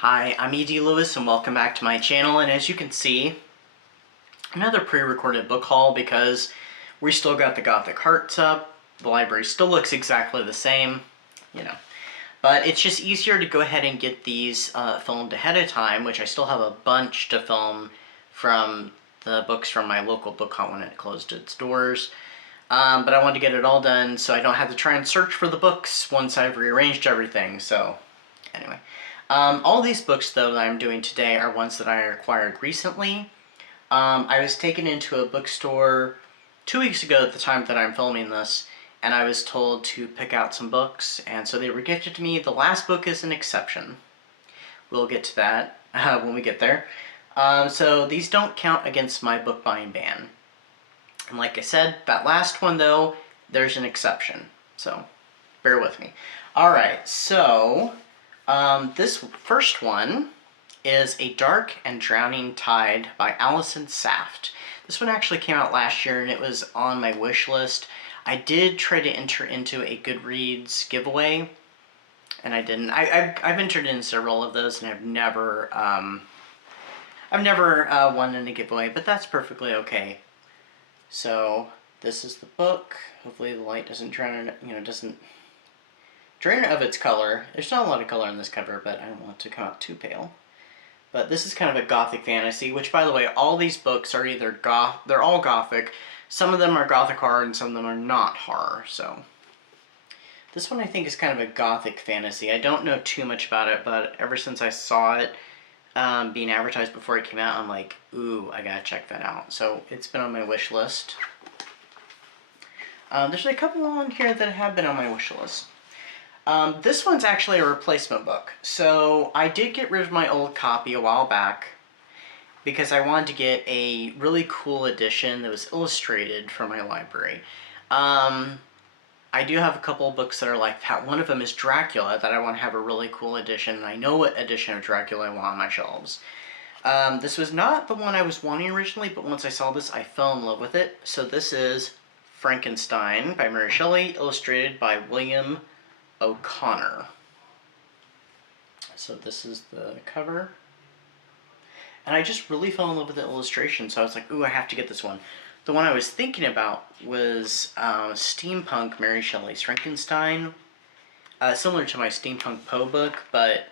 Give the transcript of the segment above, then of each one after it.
Hi, I'm E.D. Lewis and welcome back to my channel, and as you can see, another pre-recorded book haul because we still got the Gothic Hearts up, the library still looks exactly the same, you know. But it's just easier to go ahead and get these filmed ahead of time, which I still have a bunch to film from the books from my local book haul when it closed its doors. But I wanted to get it all done so I don't have to try and search for the books once I've rearranged everything, so anyway. All these books, though, that I'm doing today are ones that I acquired recently. I was taken into a bookstore 2 weeks ago at the time that I'm filming this, and I was told to pick out some books, and so they were gifted to me. The last book is an exception. We'll get to that when we get there. So these don't count against my book buying ban. And like I said, that last one, though, there's an exception. So bear with me. Alright, so this first one is A Dark and Drowning Tide by Allison Saft. This one actually came out last year and it was on my wish list. I did try to enter into a Goodreads giveaway and I didn't. I've entered in several of those and I've never won in a giveaway, but that's perfectly okay. So this is the book. Hopefully the light doesn't drown it, doesn't drain it of its color. There's not a lot of color in this cover, but I don't want it to come out too pale. But this is kind of a gothic fantasy, which, by the way, all these books are either they're all gothic. Some of them are gothic horror and some of them are not horror, so. This one I think is kind of a gothic fantasy. I don't know too much about it, but ever since I saw it being advertised before it came out, I'm like, ooh, I gotta check that out. So it's been on my wish list. There's a couple on here that have been on my wish list. This one's actually a replacement book. So I did get rid of my old copy a while back because I wanted to get a really cool edition that was illustrated for my library. I do have a couple of books that are like that. One of them is Dracula that I want to have a really cool edition, and I know what edition of Dracula I want on my shelves. This was not the one I was wanting originally, but once I saw this, I fell in love with it. So this is Frankenstein by Mary Shelley, illustrated by William O'Connor. So this is the cover. And I just really fell in love with the illustration, so I was like, ooh, I have to get this one. The one I was thinking about was Steampunk Mary Shelley's Frankenstein. Similar to my Steampunk Poe book, but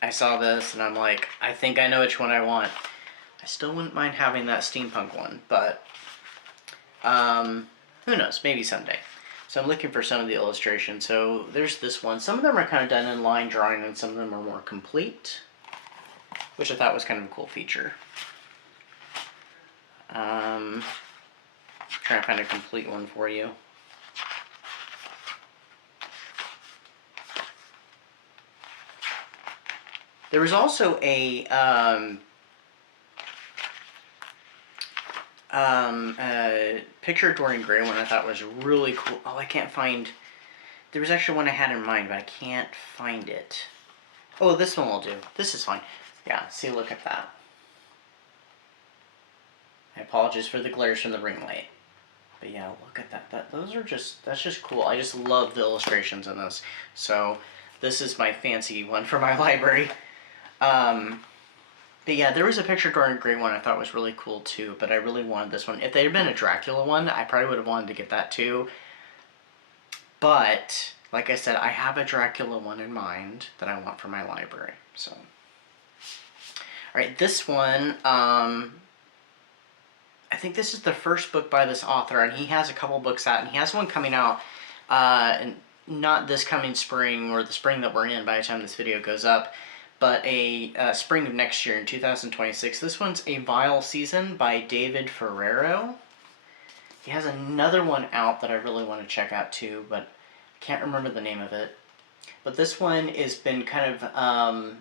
I saw this and I'm like, I think I know which one I want. I still wouldn't mind having that Steampunk one, but who knows, maybe someday. So I'm looking for some of the illustrations. So there's this one. Some of them are kind of done in line drawing and some of them are more complete, which I thought was kind of a cool feature. Trying to find a complete one for you. There was also a picture of Dorian Gray one I thought was really cool. Oh, I can't find. There was actually one I had in mind, but I can't find it. Oh, this one will do. This is fine. Yeah, see, look at that. I apologize for the glares from the ring light. But yeah, look at that. That's just cool. I just love the illustrations in this. So this is my fancy one for my library. But yeah, there was a picture of Dorian Gray one I thought was really cool too, but I really wanted this one. If they had been a Dracula one, I probably would have wanted to get that too. But, like I said, I have a Dracula one in mind that I want for my library, so. Alright, this one, I think this is the first book by this author, and he has a couple books out, and he has one coming out, not this coming spring, or the spring that we're in by the time this video goes up, but a spring of next year in 2026. This one's A Vile Season by David Ferrero. He has another one out that I really want to check out too, but I can't remember the name of it. But this one has been kind of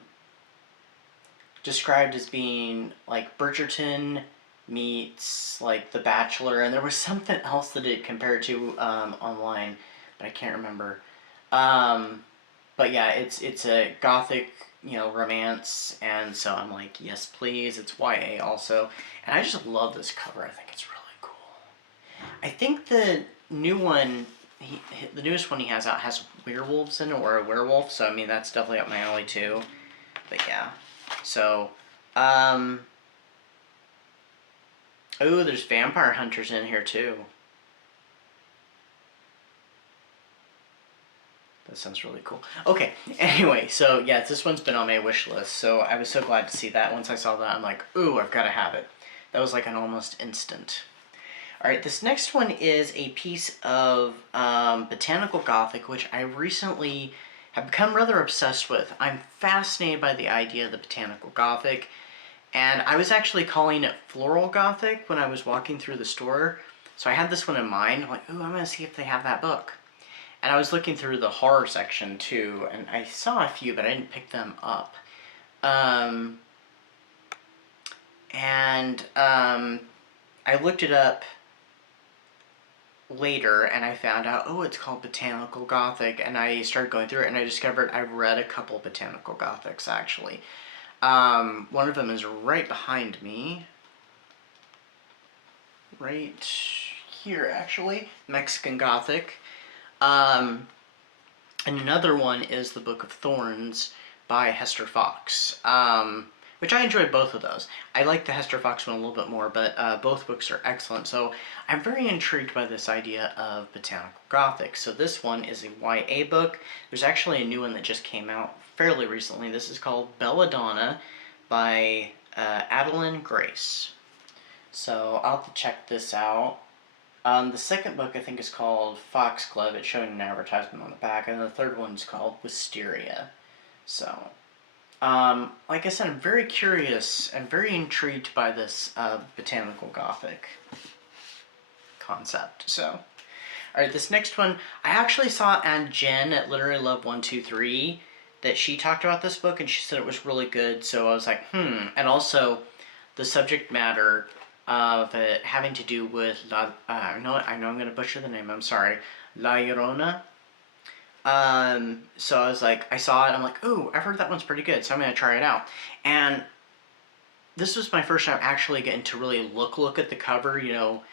described as being like Bridgerton meets like The Bachelor, and there was something else that it compared to online, but I can't remember. But yeah, it's a gothic, romance, and so I'm like, yes please. It's YA also, and I just love this cover. I think it's really cool. I think the new one, the newest one he has out has werewolves in it, or a werewolf, so I mean that's definitely up my alley too. But yeah, So, oh, there's vampire hunters in here too. That sounds really cool. Okay, anyway, so yeah, this one's been on my wish list, so I was so glad to see that. Once I saw that, I'm like, ooh, I've got to have it. That was like an almost instant. Alright, this next one is a piece of Botanical Gothic, which I recently have become rather obsessed with. I'm fascinated by the idea of the Botanical Gothic, and I was actually calling it Floral Gothic when I was walking through the store. So I had this one in mind, like, ooh, I'm going to see if they have that book. And I was looking through the horror section too, and I saw a few, but I didn't pick them up. I looked it up later, and I found out, oh, it's called Botanical Gothic, and I started going through it, and I discovered I've read a couple Botanical Gothics, actually. One of them is right behind me. Right here, actually. Mexican Gothic. And another one is the Book of Thorns by Hester Fox, which I enjoyed both of those. I like the Hester Fox one a little bit more, but both books are excellent. So I'm very intrigued by this idea of Botanical Gothic. So this one is a YA book. There's actually a new one that just came out fairly recently. This is called Belladonna by Adeline Grace. So I'll have to check this out. The second book I think is called Foxglove. It's showing an advertisement on the back, and the third one's called Wisteria. So, like I said, I'm very curious and very intrigued by this Botanical Gothic concept. So, alright, this next one, I actually saw Aunt Jen at Literary Love 123 that she talked about this book, and she said it was really good, so I was like, and also the subject matter of it having to do with I know I'm going to butcher the name, I'm sorry, La Llorona. So I was like, I saw it, I'm like, ooh, I've heard that one's pretty good, so I'm going to try it out. And this was my first time actually getting to really look at the cover, you know,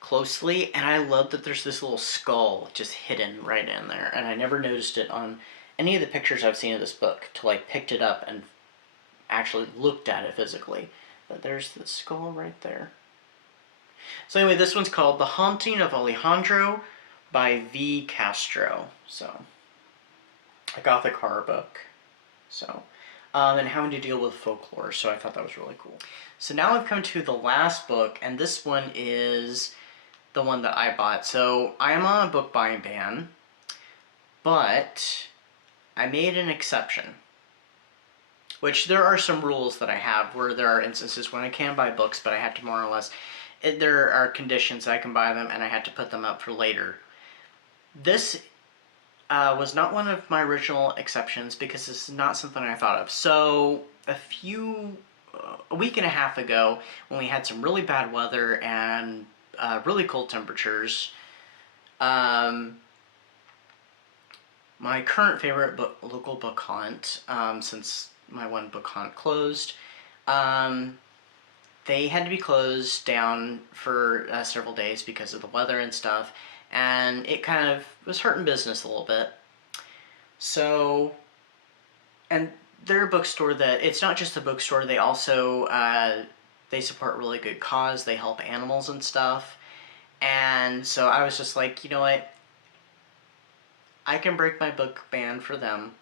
closely, and I love that there's this little skull just hidden right in there, and I never noticed it on any of the pictures I've seen of this book till I picked it up and actually looked at it physically. But there's the skull right there. So anyway, this one's called The Haunting of Alejandro by V. Castro. So, a gothic horror book. So, and having to deal with folklore, so I thought that was really cool. So now I've come to the last book, and this one is the one that I bought. So I am on a book buying ban, but I made an exception. Which there are some rules that I have where there are instances when I can buy books, but I have to more or less, there are conditions I can buy them and I had to put them up for later. This was not one of my original exceptions because this is not something I thought of. So a week and a half ago, when we had some really bad weather and really cold temperatures, my current favorite local book haunt, since my one book haunt closed, they had to be closed down for several days because of the weather and stuff, and it kind of was hurting business a little bit. So, and they're a bookstore that, it's not just a bookstore, they also, they support really good cause, they help animals and stuff, and so I was just like, you know what, I can break my book ban for them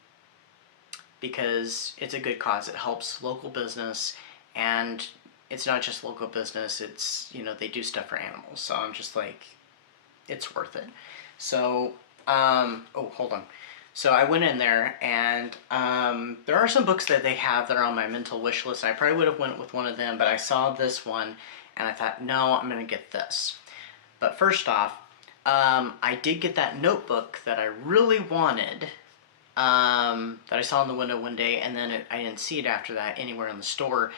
because it's a good cause. It helps local business, and it's not just local business, it's, you know, they do stuff for animals. So I'm just like, it's worth it. So, oh, hold on. So I went in there, and there are some books that they have that are on my mental wish list. I probably would have went with one of them, but I saw this one, and I thought, no, I'm going to get this. But first off, I did get that notebook that I really wanted, that I saw in the window one day, and then I didn't see it after that anywhere in the store,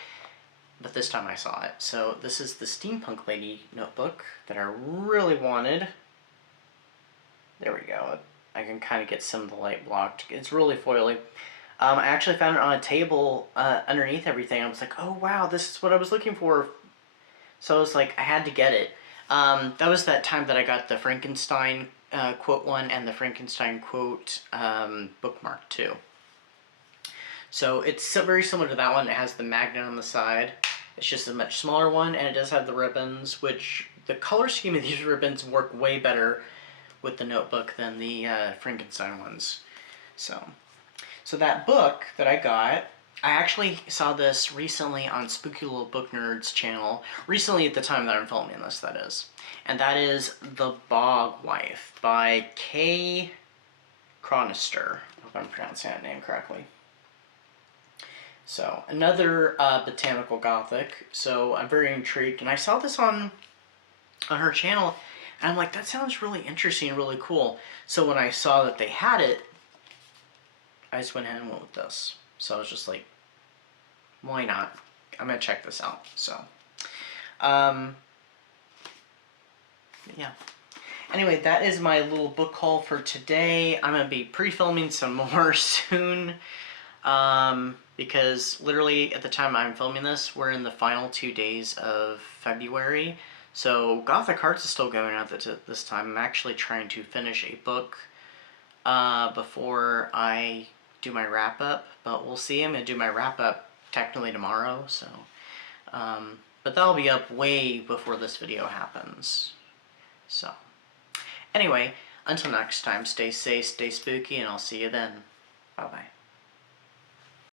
but this time I saw it. So this is the Steampunk Lady notebook that I really wanted. There we go. I can kind of get some of the light blocked. It's really foily. I actually found it on a table underneath everything. I was like, oh wow, this is what I was looking for. So I was like, I had to get it. That was that time that I got the Frankenstein quote one and the Frankenstein quote bookmark too. So it's very similar to that one. It has the magnet on the side. It's just a much smaller one, and it does have the ribbons, which the color scheme of these ribbons work way better with the notebook than the Frankenstein ones. So that book that I got, I actually saw this recently on Spooky Little Book Nerd's channel. Recently at the time that I'm filming this, that is. And that is The Bog Wife by Kay Chronister. I hope I'm pronouncing that name correctly. So, another botanical gothic. So, I'm very intrigued. And I saw this on her channel, and I'm like, that sounds really interesting and really cool. So, when I saw that they had it, I just went ahead and went with this. So, I was just like, why not? I'm going to check this out. So, yeah. Anyway, that is my little book haul for today. I'm going to be pre-filming some more soon. Because literally at the time I'm filming this, we're in the final 2 days of February. So Gothic Hearts is still going out this time. I'm actually trying to finish a book before I do my wrap-up. But we'll see. I'm going to do my wrap-up technically tomorrow. So, but that'll be up way before this video happens. So, anyway, until next time, stay safe, stay spooky, and I'll see you then. Bye-bye.